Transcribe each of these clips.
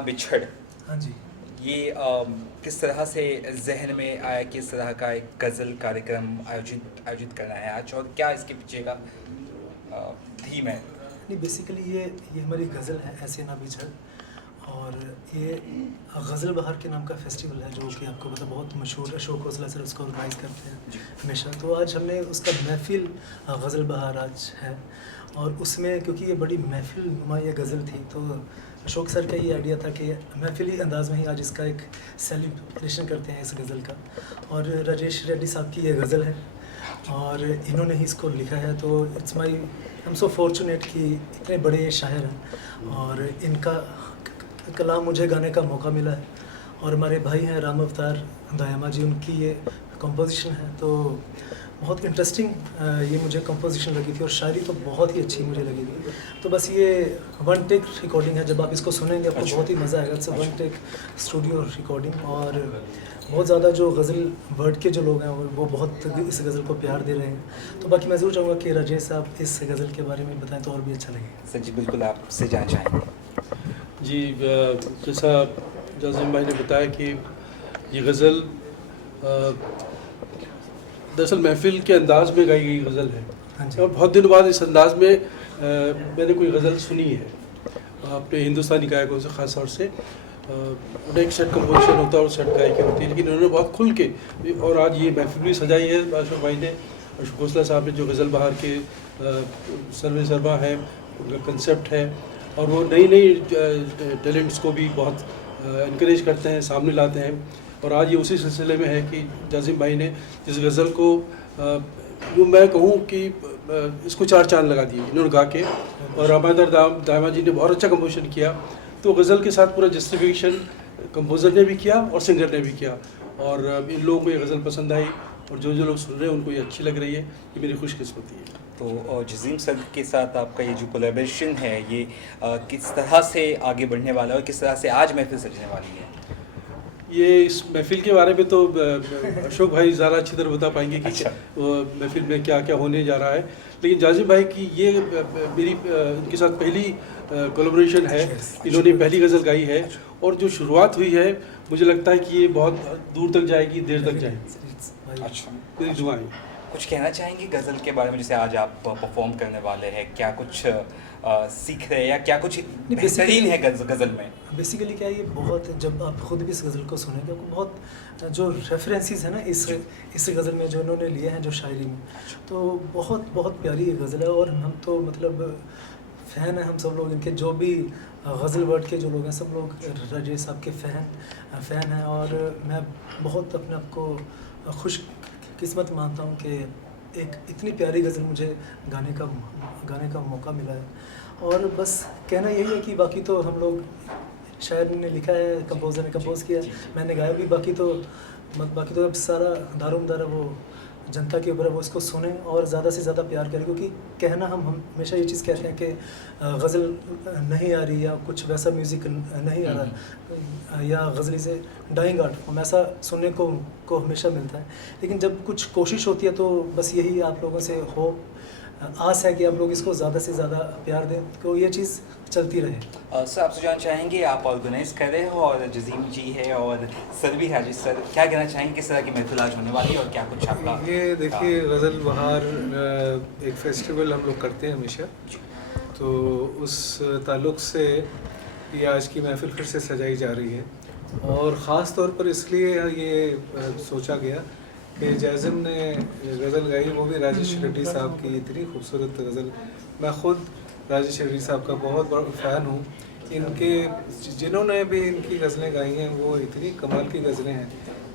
ना बिछड़, हाँ जी। ये किस तरह से जहन में आया कि इस तरह का एक गज़ल कार्यक्रम आयोजित आयोजित करना है आज, और क्या इसके पीछे का थीम है? नहीं, बेसिकली ये हमारी गज़ल है, ऐसे ना बिछड़। और ये गज़ल बहार के नाम का फेस्टिवल है, जो कि आपको पता बहुत मशहूर है। अशोक खोसला सर उसको ऑर्गेनाइज़ करते हैं जी। हमेशा। तो आज हमने उसका महफ़िल गज़ल बहार आज है, और उसमें क्योंकि ये बड़ी महफ़िल नुमा ये गज़ल थी, तो अशोक सर का ये आइडिया था कि महफ़िली अंदाज़ में ही आज इसका एक सेलिब्रेशन करते हैं इस गज़ल का। और राजेश रेड्डी साहब की ये गज़ल है, और इन्होंने ही इसको लिखा है। तो it's my I am so fortunate कि इतने बड़े शायर हैं, और इनका कलाम मुझे गाने का मौका मिला है। और हमारे भाई हैं राम अवतार दयामा जी, उनकी ये कंपोजिशन है। तो बहुत इंटरेस्टिंग ये मुझे कंपोजिशन लगी थी, और शायरी तो बहुत ही अच्छी मुझे लगी थी। तो बस ये वन टेक रिकॉर्डिंग है, जब आप इसको सुनेंगे आपको बहुत ही मज़ा आएगा। It's one take studio recording, और बहुत ज़्यादा जो गज़ल वर्ड के जो लोग हैं वो बहुत इस गज़ल को प्यार दे रहे हैं। तो बाकी मैं ज़रूर चाहूँगा कि राजेश साहब इस गज़ल के बारे में बताएं तो और भी अच्छा लगेगा। सर जी, बिल्कुल आपसे जानना चाहेंगे। जी, जैसा जाज़िम भाई ने बताया कि ये गज़ल दरअसल महफ़िल के अंदाज़ में गाई गई गज़ल है, हाँ जी। और बहुत दिनों बाद इस अंदाज़ में मैंने कोई गज़ल सुनी है अपने हिंदुस्तानी गायकों से, ख़ास तौर से। उनका एक सेट कंपोजिशन होता है और सेट गायकी होती है, लेकिन उन्होंने बहुत खुल के, और आज ये महफ़िल भी सजाई है अशोक भाई ने, अशोक खोसला साहब ने, जो गज़ल बहार के सर्वे सर्वा है, उनका कंसेप्ट है। और वो नई नई टैलेंट्स को भी बहुत इनक्रेज करते हैं, सामने लाते हैं। और आज ये उसी सिलसिले में है कि जाज़िम भाई ने इस गज़ल को यूँ मैं कहूँ कि इसको चार चांद लगा दिए इन्होंने गा के। और रामाधर दामा जी ने बहुत अच्छा कंपोजिशन किया। तो गज़ल के साथ पूरा जस्टिफिकेशन कंपोज़र ने भी किया और सिंगर ने भी किया, और इन लोगों को ये गज़ल पसंद आई, और जो जो लोग सुन रहे हैं उनको ये अच्छी लग रही है। ये मेरी खुशकिस्मती है। तो जज़ीम सर के साथ आपका ये जो कोलैबोरेशन है, ये किस तरह से आगे बढ़ने वाला है और किस तरह से आज महफ़िल सजने वाली है? ये इस महफ़िल के बारे में तो अशोक भाई ज़्यादा अच्छी तरह बता पाएंगे कि अच्छा। महफ़िल में क्या क्या होने जा रहा है। लेकिन जाज़िम भाई की ये मेरी इनके साथ पहली कोलैबोरेशन है। इन्होंने पहली गज़ल गाई है, और जो शुरुआत हुई है मुझे लगता है कि ये बहुत दूर तक जाएगी, देर तक जाएगी। अच्छा, मेरी दुआएं। कुछ कहना चाहेंगे गज़ल के बारे में, जैसे आज आप परफॉर्म करने वाले हैं, क्या कुछ सीख रहे हैं या क्या कुछ बेहतरीन है गज़ल में? बेसिकली क्या है, ये बहुत, जब आप खुद भी इस गज़ल को सुनेंगे आपको बहुत जो रेफरेंसेस है ना इस गज़ल में जो इन्होंने लिए हैं जो शायरी में, तो बहुत बहुत प्यारी ये गज़ल है। और हम तो मतलब फ़ैन हैं हम सब लोग इनके, जो भी गज़ल वर्ड के जो लोग हैं सब लोग राजेश साहब के फ़ैन हैं। और मैं बहुत अपने आप को खुश किस्मत मानता हूँ कि एक इतनी प्यारी गज़ल मुझे गाने का मौका मिला है। और बस कहना यही है कि बाकी तो हम लोग, शायर ने लिखा है, कंपोज़र ने कंपोज़ किया, मैंने गाया भी। बाकी तो अब सारा दारोमदार वो जनता के ऊपर है, वो इसको सुने और ज़्यादा से ज़्यादा प्यार करें। क्योंकि कहना हम हमेशा ये चीज़ कहते हैं कि गज़ल नहीं आ रही या कुछ वैसा म्यूज़िक नहीं आ रहा, या गज़ली से डाइंग आर्ट फॉर्म ऐसा सुनने को हमेशा मिलता है। लेकिन जब कुछ कोशिश होती है तो बस यही आप लोगों से आस है कि आप लोग इसको ज़्यादा से ज़्यादा प्यार दें, तो ये चीज़ चलती रहे। सर, आपसे जानना चाहेंगे, आप ऑर्गेनाइज कर रहे हो और जज़ीम जी है और सर भी है, सर क्या कहना चाहेंगे, किस तरह की महफिल आज होने वाली है और क्या कुछ आपका? ये देखिए, गज़ल बहार एक फेस्टिवल हम लोग करते हैं हमेशा, तो उस ताल्लुक़ से ये आज की महफिल फिर से सजाई जा रही है। और ख़ास तौर पर इसलिए ये सोचा गया कि जाज़िम ने गज़ल गाई, वो भी राजेश रेड्डी साहब की इतनी खूबसूरत गज़ल। मैं ख़ुद राजेश रेड्डी साहब का बहुत बड़ा फ़ैन हूँ। इनके जिन्होंने भी इनकी गज़लें गाई हैं वो इतनी कमाल की गज़लें हैं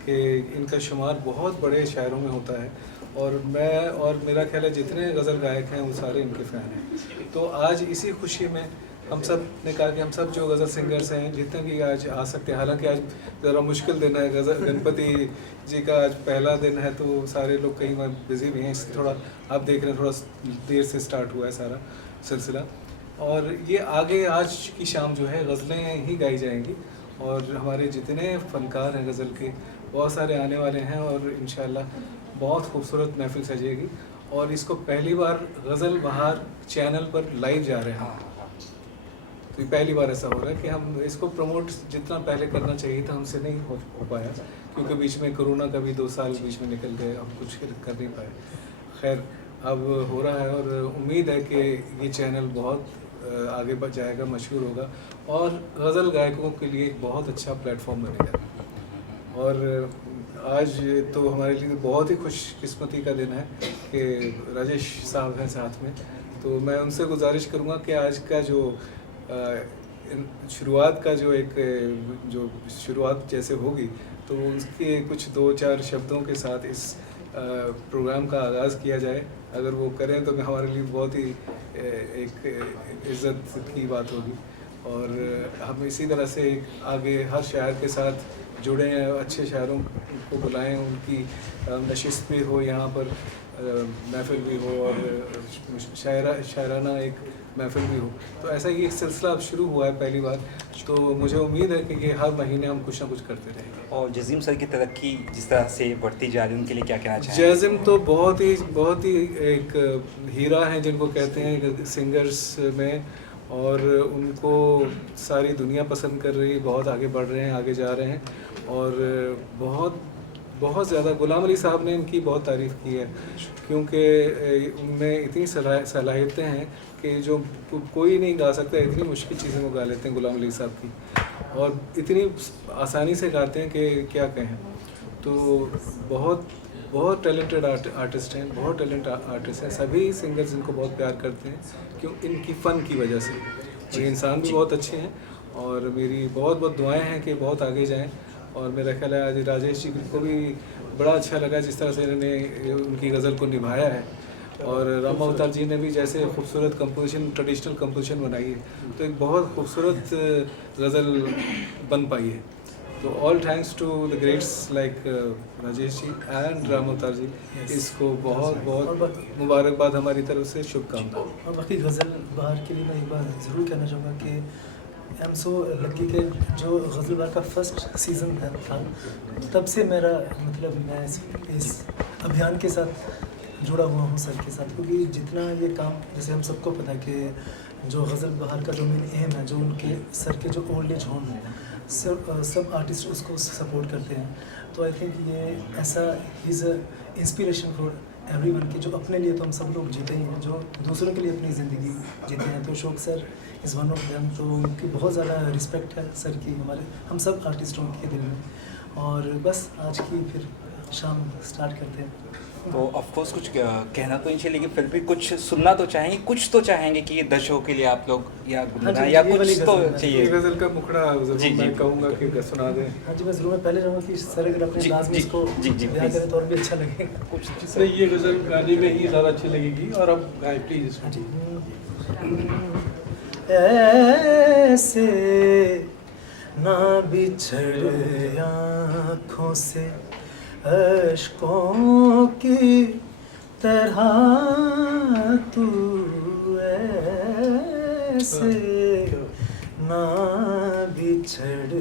कि इनका शुमार बहुत बड़े शायरों में होता है। और मैं और मेरा ख्याल है जितने गज़ल गायक हैं वो सारे इनके फ़ैन हैं। तो आज इसी खुशी में हम सब ने कहा कि हम सब जो गज़ल सिंगर्स हैं जितने भी आज आ सकते हैं, हालांकि आज ज़रा मुश्किल दिन है, गणपति जी का आज पहला दिन है, तो सारे लोग कहीं बिज़ी भी हैं, इसलिए थोड़ा आप देख रहे हैं थोड़ा देर से स्टार्ट हुआ है सारा सिलसिला। और ये आगे आज की शाम जो है गज़लें ही गाई जाएंगी, और हमारे जितने फ़नकार हैं गज़ल के बहुत सारे आने वाले हैं, और इंशाअल्लाह बहुत खूबसूरत महफिल सजेगी। और इसको पहली बार गज़ल बहार चैनल पर लाइव जा रहे हैं। तो ये पहली बार ऐसा हो रहा है कि हम इसको प्रमोट जितना पहले करना चाहिए था हमसे नहीं हो पाया, क्योंकि बीच में कोरोना का भी 2 साल बीच में निकल गए, हम कुछ कर नहीं पाए। खैर अब हो रहा है और उम्मीद है कि ये चैनल बहुत आगे बढ़ जाएगा, मशहूर होगा और गज़ल गायकों के लिए एक बहुत अच्छा प्लेटफॉर्म बनेगा। और आज तो हमारे लिए बहुत ही खुशकिस्मती का दिन है कि राजेश साहब हैं साथ में, तो मैं उनसे गुजारिश करूँगा कि आज का जो शुरुआत का जो शुरुआत जैसे होगी तो उसके कुछ 2-4 शब्दों के साथ इस प्रोग्राम का आगाज़ किया जाए। अगर वो करें तो हमारे लिए बहुत ही एक इज़्ज़त की बात होगी और हम इसी तरह से आगे हर शायर के साथ जुड़े हैं, अच्छे शायरों को बुलाएं, उनकी नशिस्त भी हो, यहाँ पर महफिल भी हो और शायराना एक महफिल भी हो। तो ऐसा ही एक सिलसिला अब शुरू हुआ है पहली बार, तो मुझे उम्मीद है कि ये हर महीने हम कुछ ना कुछ करते रहेंगे। और जज़ीम सर की तरक्की जिस तरह से बढ़ती जा रही है उनके लिए क्या कहना चाहेंगे? जज़ीम तो बहुत ही एक हीरा हैं जिनको कहते हैं सिंगर्स में, और उनको सारी दुनिया पसंद कर रही है, बहुत आगे बढ़ रहे हैं, आगे जा रहे हैं और बहुत ज़्यादा गुलाम अली साहब ने इनकी बहुत तारीफ़ की है, क्योंकि उनमें इतनी सलाहियतें हैं कि जो कोई नहीं गा सकता, इतनी मुश्किल चीज़ें वो गा लेते हैं गुलाम अली साहब की, और इतनी आसानी से गाते हैं कि क्या कहें। तो बहुत टैलेंटेड आर्टिस्ट हैं, बहुत टैलेंटेड आर्टिस्ट हैं, सभी सिंगर्स इनको बहुत प्यार करते हैं क्यों, इनकी फ़न की वजह से। और ये इंसान भी बहुत अच्छे हैं और मेरी बहुत दुआएं हैं कि बहुत आगे जाएं। और मेरा ख्याल है आज राजेश जी को भी बड़ा अच्छा लगा जिस तरह से इन्होंने उनकी गज़ल को निभाया है, और रामा अवतार जी ने भी जैसे खूबसूरत कंपोजिशन, ट्रेडिशनल कंपोजिशन बनाई है, तो एक बहुत खूबसूरत गज़ल बन पाई है। तो all thanks to the greats like Rajesh ji and Rama Avatar ji, इसको बहुत मुबारकबाद हमारी तरफ से, शुभकामनाएं। और बाकी गज़ल बहार के लिए मैं एक बार ज़रूर कहना चाहूँगा कि आई एम सो लकी के जो गज़ल बहार का फर्स्ट सीज़न था तब से मेरा मतलब मैं इस अभियान के साथ जुड़ा हुआ हूँ सर के साथ, क्योंकि जितना ये काम, जैसे हम सबको पता है कि जो गज़ल बहार का जो मेन एम है, जो उनके सर के जो ओल्ड एज होम है, सब आर्टिस्ट उसको सपोर्ट करते हैं। तो आई थिंक ये ऐसा is a inspiration for everyone कि जो अपने लिए तो हम सब लोग जीते ही हैं, जो दूसरों के लिए अपनी ज़िंदगी जीते हैं। तो शौक sir is one of them, तो उनकी बहुत ज़्यादा रिस्पेक्ट है सर की हमारे हम सब आर्टिस्टों के दिल में। और बस आज की फिर शाम स्टार्ट करते हैं। तो ऑफ कोर्स कुछ कहना तो नहीं चाहिए, लेकिन फिर भी कुछ सुनना तो चाहेंगे, कुछ तो चाहेंगे कि दर्शकों के लिए आप लोग या गुनगुनाएं या कुछ तो ये चाहिए। गज़ल का मुखड़ा जी, मैं कहूँगा कि सुना दें। हाँ जी, मैं ज़रूर, मैं पहले चाहूँगा कि सर अगर अपने जी, अंदाज़ में जी, इसको जी, जी, बयां please। करें तो और भी अच्छा लगेगा। कुछ नहीं, ये गज़ल गाने में ही ज़्यादा अच्छी लगेगी, और अब गाएं प्लीज़। हाँ जी। ऐसे ना बिछड़ आँखों से अश्कों की तरह तू, ऐसे ना बिछड़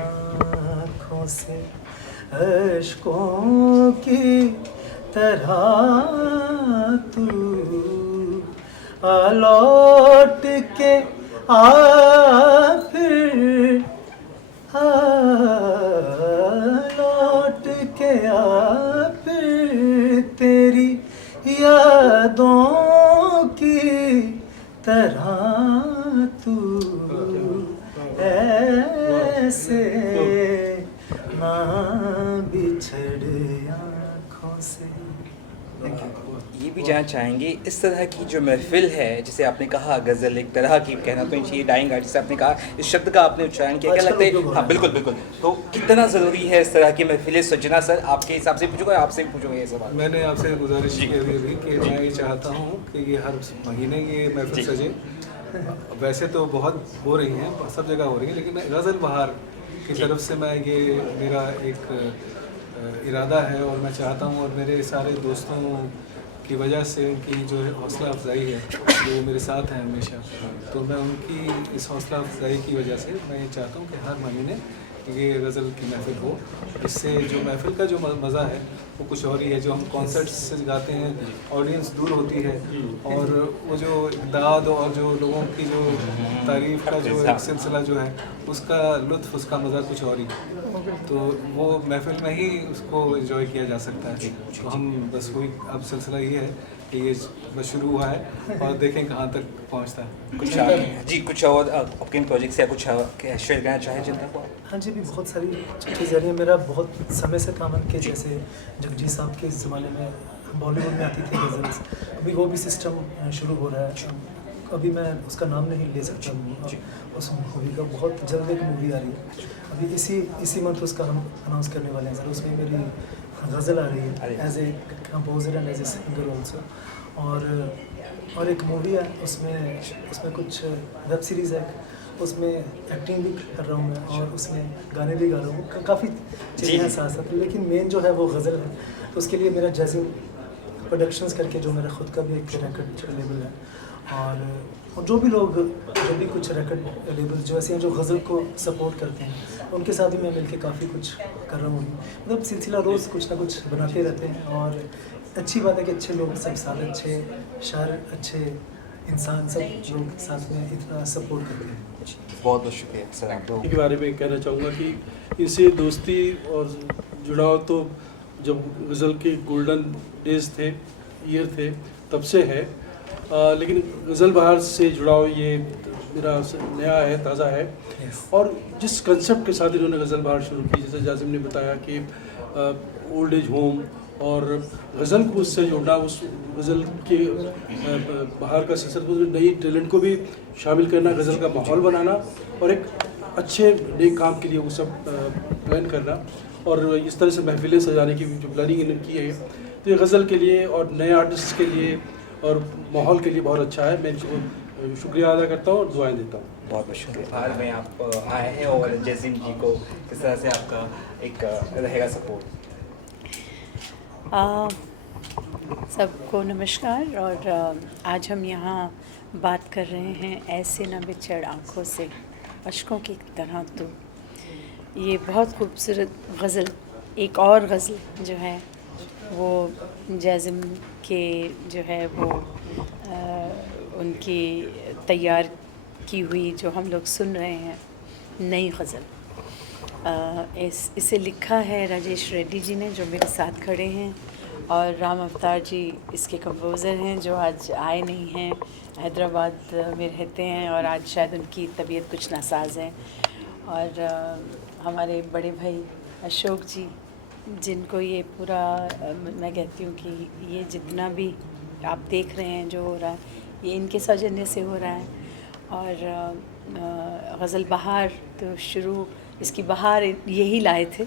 आँखों से अश्कों की तरह तू, लौट के आ फिर लौट के आ फिर तेरी यादों की तरह तू, ऐसे ना बिछड़ आँखों से। ये भी जानना चाहेंगे इस तरह की जो महफिल है, जैसे आपने कहा गज़ल एक तरह की, कहना तो नहीं चाहिए डाइंग आर्ट, जैसे आपने कहा इस शब्द का आपने उच्चारण किया, क्या लगता है? हाँ बिल्कुल बिल्कुल। तो कितना ज़रूरी है इस तरह की महफिलें सजना? सर आपके हिसाब से पूछूंगा, आपसे भी पूछूंगा ये सवाल। मैंने आपसे गुजारिश की अभी भी कि मैं ये चाहता हूँ कि ये हर महीने ये महफिल सजे। वैसे तो बहुत हो रही हैं, सब जगह हो रही है, लेकिन गज़ल बहार की तरफ से मैं ये मेरा एक इरादा है और मैं चाहता हूँ, और मेरे सारे दोस्तों की वजह से उनकी जो हौसला अफजाई है, जो मेरे साथ हैं हमेशा, तो मैं उनकी इस हौसला अफजाई की वजह से मैं ये चाहता हूँ कि हर महीने ये गज़ल की महफ़िल हो। इससे जो महफ़िल का जो मज़ा है वो कुछ और ही है। जो हम कॉन्सर्ट्स से गाते हैं, ऑडियंस दूर होती है और वो जो दाद और जो लोगों की जो तारीफ़ का जो एक सिलसिला जो है, उसका लुत्फ़, उसका मज़ा कुछ और ही है। तो वो महफ़िल में ही उसको एंजॉय किया जा सकता है। तो हम बस वही, अब सिलसिला ये है कि ये बस शुरू हुआ है और देखें कहाँ तक पहुँचता है। कुछ जी, कुछ और अपकमिंग प्रोजेक्ट्स या कुछ शेयर करना चाहें चिंता को? हाँ जी, भी बहुत सारी चीज़ें आ रही हैं। मेरा बहुत समय से था मन के, जैसे जगजीत साहब के ज़माने में बॉलीवुड में आती थी गज़ल्स, अभी वो भी सिस्टम शुरू हो रहा है। अभी मैं उसका नाम नहीं ले सकता उस मूवी का, बहुत जल्द एक मूवी आ रही है। अभी इसी मंथ उसका हम अनाउंस करने वाले हैं सर। उसमें मेरी गज़ल आ रही है as a composer and as a singer also. और एक मूवी है, उसमें कुछ वेब सीरीज़ है, उसमें एक्टिंग भी कर रहा हूँ मैं और उसमें गाने भी गा रहा हूँ। काफ़ी चीज़ें हैं साथ साथ, लेकिन मेन जो है वो गज़ल है। तो उसके लिए मेरा जैज़िम प्रोडक्शंस करके जो मेरा खुद का भी एक रिकॉर्ड लेबल है, और जो भी लोग, जो भी कुछ रिकॉर्ड लेबल जो ऐसे हैं जो गज़ल को सपोर्ट करते हैं, उनके साथ भी मैं मिलके काफ़ी कुछ कर रहा हूँ। मतलब सिलसिला रोज़ कुछ ना कुछ बनाते रहते हैं, और अच्छी बात है कि अच्छे लोग सब साथ, अच्छे शायर, अच्छे इंसान, सब लोग साथ में इतना सपोर्ट करते हैं। बहुत बहुत शुक्रिया सर आप लोग। के बारे में कहना चाहूँगा कि इनसे दोस्ती और जुड़ाव तो जब गज़ल के गोल्डन डेज थे, ईयर थे, तब से है। लेकिन गज़ल बहार से जुड़ाव ये मेरा नया है, ताज़ा है। और जिस कंसेप्ट के साथ इन्होंने गज़ल बहार शुरू की, जैसे जाजिम ने बताया कि ओल्ड एज होम और गज़ल को उससे जोड़ना, उस गज़ल के बाहर का सिलसिला, नई टैलेंट को भी शामिल करना, गज़ल का माहौल बनाना और एक अच्छे नए काम के लिए वो सब प्लान करना, और इस तरह से महफिलें सजाने की जो प्लानिंग इन्होंने की है, तो ये गज़ल के लिए और नए आर्टिस्ट के लिए और माहौल के लिए बहुत अच्छा है। मैं इनको शुक्रिया अदा करता हूँ और दुआएं देता हूँ। बहुत बहुत शुक्रिया। हाल में आप आए हैं और जैज़िम जी को किस तरह से आपका एक रहेगा सपोर्ट? सबको नमस्कार। और आज हम यहाँ बात कर रहे हैं ऐसे न बिछड़ आँखों से अश्कों की तरह। तो ये बहुत खूबसूरत गज़ल, एक और गज़ल जो है वो जैज़िम के जो है वो उनकी तैयार की हुई जो हम लोग सुन रहे हैं नई गज़ल, इसे लिखा है राजेश रेड्डी जी ने, जो मेरे साथ खड़े हैं, और राम अवतार जी इसके कंपोज़र हैं, जो आज आए नहीं हैं, हैदराबाद में रहते हैं और आज शायद उनकी तबीयत कुछ नासाज है। और हमारे बड़े भाई अशोक जी, जिनको ये पूरा मैं कहती हूँ कि ये जितना भी आप देख रहे हैं जो हो रहा है, ये इनके सौजन्य से हो रहा है। और गज़ल बहार तो शुरू, इसकी बहार यही लाए थे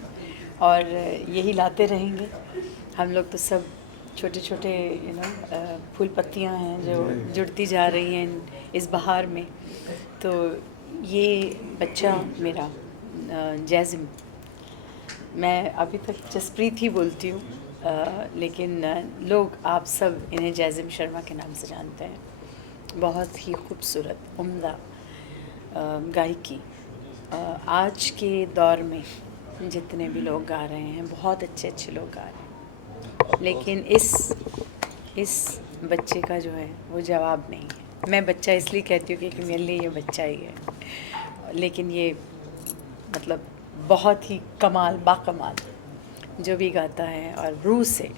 और यही लाते रहेंगे। हम लोग तो सब छोटे छोटे फूल पत्तियां हैं जो जुड़ती जा रही हैं इस बहार में। तो ये बच्चा मेरा जैज़िम, मैं अभी तक जसप्रीत ही बोलती हूँ, लेकिन लोग आप सब इन्हें जैज़िम शर्मा के नाम से जानते हैं। बहुत ही खूबसूरत, उम्दा गायकी। आज के दौर में जितने भी लोग गा रहे हैं, बहुत अच्छे अच्छे लोग गा रहे हैं, लेकिन इस बच्चे का जो है वो जवाब नहीं है। मैं बच्चा इसलिए कहती हूँ क्योंकि मेरे लिए ये बच्चा ही है, लेकिन ये मतलब बहुत ही कमाल, बाकमाल जो भी गाता है और रूह से।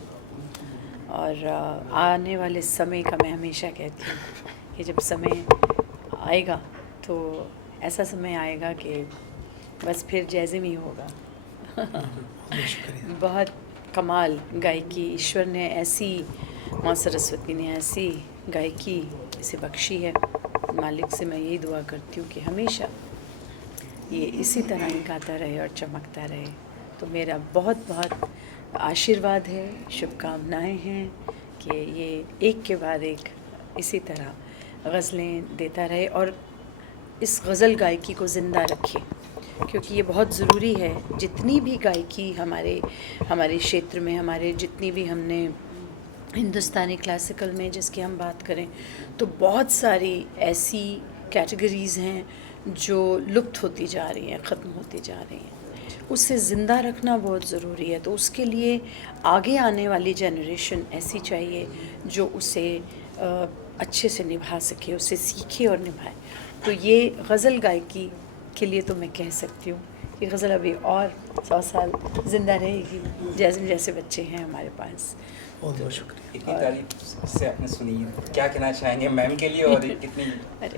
और आने वाले समय का मैं हमेशा कहती हूँ कि जब समय आएगा तो ऐसा समय आएगा कि बस फिर जैज़िम ही होगा। बहुत कमाल गायकी ईश्वर ने ऐसी, माँ सरस्वती ने ऐसी गायकी इसे बख्शी है। मालिक से मैं यही दुआ करती हूँ कि हमेशा ये इसी तरह ही गाता रहे और चमकता रहे। तो मेरा बहुत बहुत आशीर्वाद है, शुभकामनाएं हैं कि ये एक के बाद एक इसी तरह गज़लें देता रहे और इस गज़ल गायकी को ज़िंदा रखे, क्योंकि ये बहुत ज़रूरी है। जितनी भी गायकी हमारे क्षेत्र में, हमारे जितनी भी हमने हिंदुस्तानी क्लासिकल में जिसकी हम बात करें, तो बहुत सारी ऐसी कैटेगरीज़ हैं जो लुप्त होती जा रही हैं, ख़त्म होती जा रही हैं। उसे ज़िंदा रखना बहुत ज़रूरी है। तो उसके लिए आगे आने वाली जनरेशन ऐसी चाहिए जो उसे अच्छे से निभा सके, उसे सीखे और निभाए। तो ये गज़ल गायकी के लिए तो मैं कह सकती हूँ कि गज़ल अभी और 100 साल ज़िंदा रहेगी, जैसे जैसे बच्चे हैं हमारे पास। बहुत बहुत शुक्रिया। इतनी तारीफ से आपने सुनी, क्या कहना चाहेंगे मैम के लिए, और कितनी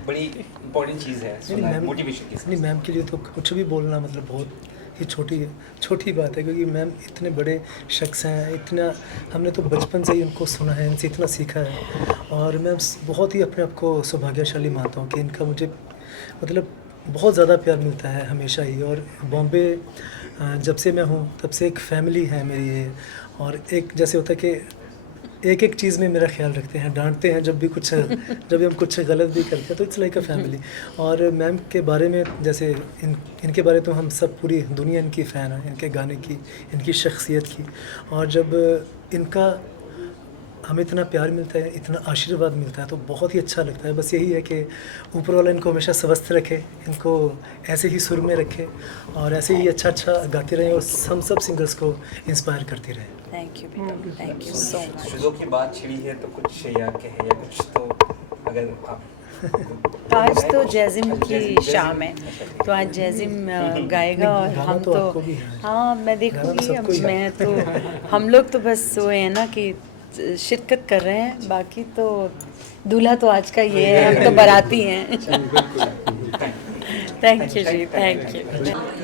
बड़ी इम्पोर्टेंट चीज़ है सुनना मोटिवेशन की। नहीं, मैम के लिए तो कुछ भी बोलना मतलब बहुत ही छोटी बात है, क्योंकि मैम इतने बड़े शख्स हैं, इतना हमने तो बचपन से ही उनको सुना है, इनसे इतना सीखा है। और मैं बहुत ही अपने आप को सौभाग्यशाली मानता हूँ कि इनका मुझे मतलब बहुत ज़्यादा प्यार मिलता है हमेशा ही। और बॉम्बे जब से मैं हूँ तब से एक फ़ैमिली है मेरी ये। और एक जैसे होता है कि एक चीज़ में मेरा ख्याल रखते हैं, डांटते हैं जब भी हम कुछ गलत भी करते हैं, तो इट्स लाइक अ फैमिली। और मैम के बारे में जैसे इनके बारे तो हम सब, पूरी दुनिया इनकी फ़ैन है, इनके गाने की, इनकी शख्सियत की। और जब इनका हमें इतना प्यार मिलता है, इतना आशीर्वाद मिलता है, तो बहुत ही अच्छा लगता है। बस यही है कि ऊपर वाला इनको हमेशा स्वस्थ रखे, इनको ऐसे ही सुर में रखे और ऐसे ही अच्छा गाते रहें और हम सब सिंगर्स को इंस्पायर करते रहें। थैंक यू बेटा, थैंक यू सो मच। शुरू की बात छिड़ी है तो कुछ या कहे या कुछ, तो अगर आप आज तो जैज़िम की शाम है, तो आज जैज़िम गाएगा और गाना हम तो तो आपको भी है। हाँ मैं गाना तो देखूँगी। सबको ही है। मैं तो हम लोग तो बस वो है ना कि शिरकत कर रहे हैं, बाकी तो दूल्हा तो आज का ये है, हम तो बाराती हैं। थैंक यू जी, थैंक यू।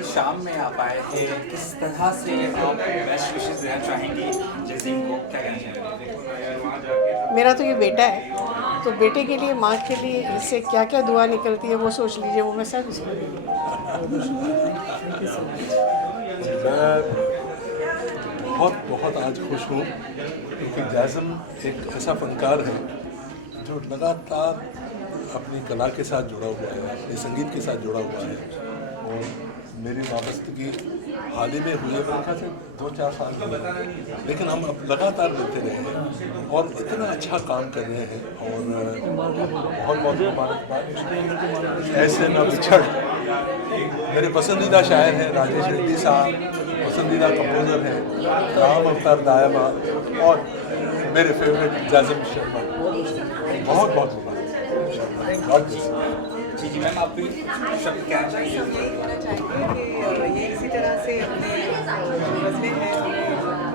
शाम में आप आए थे, किस तरह से आप बेस्ट विशेस देना चाहेंगे जैज़िम को, क्या कहना चाहेंगे? मेरा तो ये बेटा है, तो बेटे के लिए, माँ के लिए इससे क्या क्या दुआ निकलती है वो सोच लीजिए, वो मैं सब इसको मैं बहुत आज खुश हूँ क्योंकि जैज़िम एक ऐसा फनकार है जो लगातार अपनी कला के साथ जुड़ा हुआ है, अपने संगीत के साथ जुड़ा हुआ है। और मेरी वाबस्तगी हाल ही में हुई है, मेरे ख्याल से 2-4 साल हुए, लेकिन हम अब लगातार मिलते रहे हैं और इतना अच्छा काम कर रहे हैं। और बहुत बहुत मुबारकबाद। ऐसे न बिछड़ मेरे पसंदीदा शायर हैं राजेश रेड्डी साहब, पसंदीदा कंपोज़र हैं राम अवतार दायमा, और मेरे फेवरेट जैज़िम शर्मा। बहुत बहुत मुबारक। जी मैम, आप भी शब्द क्या चाहिए? कहना चाहेंगे कि ये इसी तरह से अपने गज़लें हैं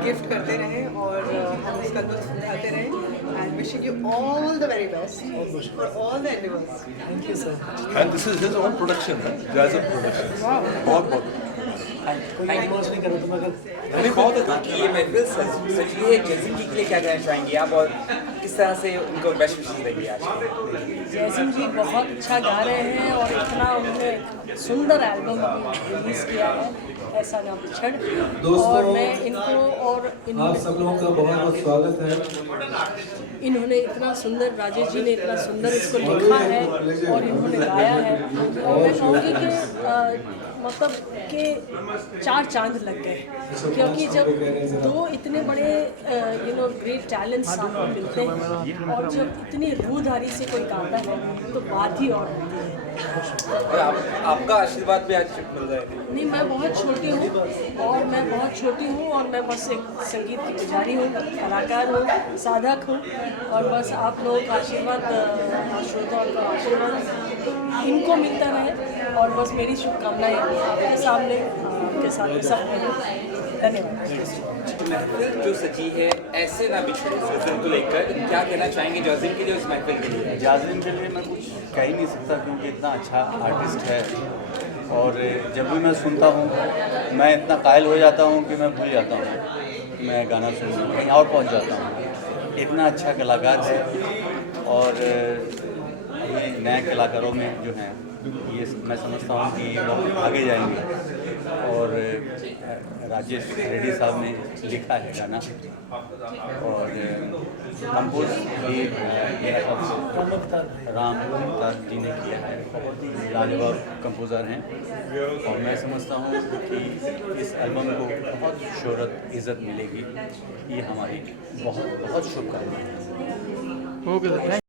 गिफ्ट करते रहें और हम उसका लुत्फ़ उठाते रहें। And wishing you all the very best for all the endeavours. Thank you sir. And this is his own production है, जैज़िम प्रोडक्शन। बहुत बहुत कोई एडवांस नहीं करो तुम, अगर नहीं, बहुत अच्छा कि ये महफिल सजी है। जैज़िम जी के लिए क्या कहना चाहेंगे आप, और किस तरह से उनको बेस्ट विशेस देंगे आज? जैज़िम जी बहुत अच्छा गा रहे हैं और इतना उन्होंने सुंदर एल्बम रिलीज़ किया है, ऐसा ना बिछड़। और मैं इनको और आप सब लोगों का बहुत बहुत स्वागत है। इन्होंने इतना सुंदर, राजेश जी ने इतना सुंदर इसको लिखा है और इन्होंने गाया है। और मैं कहूँगी कि मतलब कि 4 चांद लग गए, क्योंकि जब 2 इतने बड़े ग्रेट टैलेंट्स आपको मिलते हैं और जब इतनी रूहधारी से कोई गाता है तो बात ही और होती है। और आपका आशीर्वाद भी आज मिल रहा है। नहीं, मैं बहुत छोटी हूँ और मैं बस एक संगीत की पुजारी हूँ, कलाकार हूँ, साधक हूँ, और बस आप लोगों का आशीर्वाद, श्रोताओं का आशीर्वाद इनको मिलता रहे। और बस मेरी शुभकामनाएं आपके सामने, आपके साथ सब धन्यवाद। महफिल जो सजी है ऐसे ना बिछड़े सिलसिले को लेकर क्या कहना चाहेंगे जैज़िम के लिए, उस महफिल के लिए? जैज़िम के लिए मैं कुछ कह ही नहीं सकता क्योंकि इतना अच्छा आर्टिस्ट है। और जब भी मैं सुनता हूँ मैं इतना कायल हो जाता हूँ कि मैं भूल जाता हूँ, मैं गाना सुनने कहीं और पहुँच जाता हूँ। इतना अच्छा कलाकार है। और अभी नए कलाकारों में जो हैं ये मैं समझता हूँ कि बहुत आगे जाएंगे। और राजेश रेड्डी साहब ने लिखा है गाना और कंपोज भी राम अवतार जी ने किया है। बहुत ही लाजवाब कंपोज़र हैं और मैं समझता हूँ कि इस एल्बम को बहुत शोहरत, इज़्ज़त मिलेगी। ये हमारी बहुत बहुत शुभकामनाएं।